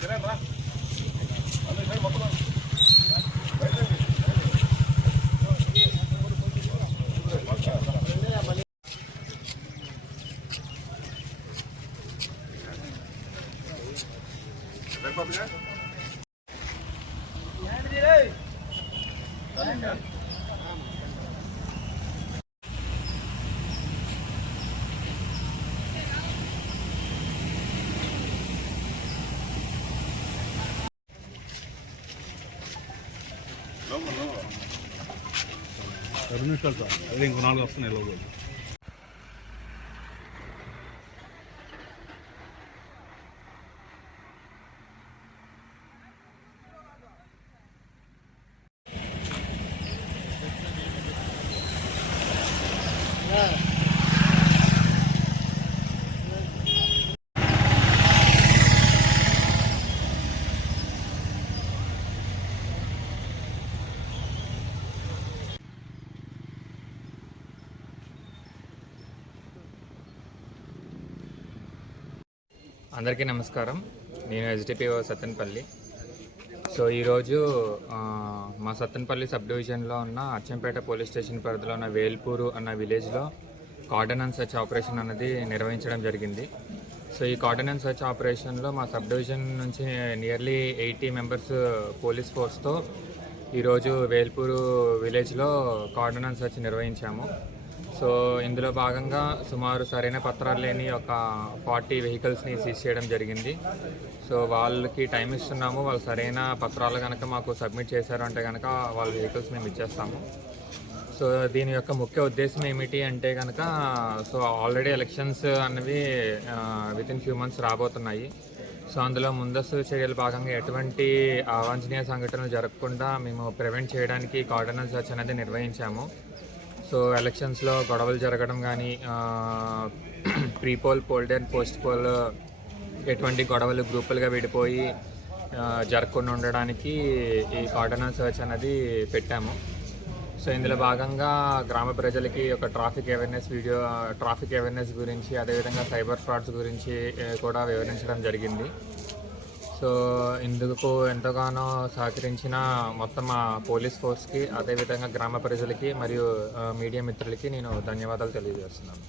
2 నిమిషాలు సార్, అదే ఇంకో 4 వస్తున్నాయి లోపల. అందరికీ నమస్కారం. నేను ఎస్డిపిఓ సత్తెనపల్లి. సో ఈరోజు మా సత్తెనపల్లి సబ్ డివిజన్లో ఉన్న అచ్చంపేట పోలీస్ స్టేషన్ పరిధిలో ఉన్న వేల్పూరు అన్న విలేజ్లో కార్డన్ అండ్ సర్చ్ ఆపరేషన్ అనేది నిర్వహించడం జరిగింది. సో ఈ కార్డన్ అండ్ సర్చ్ ఆపరేషన్లో మా సబ్ డివిజన్ నుంచి నియర్లీ 80 మెంబర్స్ పోలీస్ ఫోర్స్తో ఈరోజు వేల్పూరు విలేజ్లో కార్డన్ అండ్ సర్చ్ నిర్వహించాము. సో ఇందులో భాగంగా సుమారు సరైన పత్రాలు లేని ఒక 40 వెహికల్స్ని సీజ్ చేయడం జరిగింది. సో వాళ్ళకి టైం ఇస్తున్నాము, వాళ్ళు సరైన పత్రాలు కనుక మాకు సబ్మిట్ చేశారు అంటే కనుక వాళ్ళ వెహికల్స్ మేము ఇచ్చేస్తాము. సో దీని యొక్క ముఖ్య ఉద్దేశం ఏమిటి అంటే కనుక సో ఆల్రెడీ ఎలక్షన్స్ అన్నవి వితిన్ ఫ్యూ మంత్స్ రాబోతున్నాయి. సో అందులో ముందస్తు చర్యల భాగంగా ఎటువంటి అవాంఛనీయ సంఘటనలు జరగకుండా మేము ప్రివెంట్ చేయడానికి కార్డన్ అండ్ సర్చ్ అనేది నిర్వహించాము. సో ఎలక్షన్స్లో గొడవలు జరగడం కానీ prepoll, polled and post poll ఎటువంటి గొడవలు గ్రూపులుగా విడిపోయి జరగకుండా ఉండడానికి ఈ కార్డన్ అండ్ సర్చ్ అనేది పెట్టాము. సో ఇందులో భాగంగా గ్రామ ప్రజలకి ఒక ట్రాఫిక్ అవేర్నెస్ గురించి, అదేవిధంగా సైబర్ ఫ్రాడ్స్ గురించి కూడా వివరించడం జరిగింది. సో ఇందుకు ఎంతగానో సహకరించిన మొత్తం మా పోలీస్ ఫోర్స్కి, అదేవిధంగా గ్రామ ప్రజలకి మరియు మీడియా మిత్రులకి నేను ధన్యవాదాలు తెలియజేస్తున్నాను.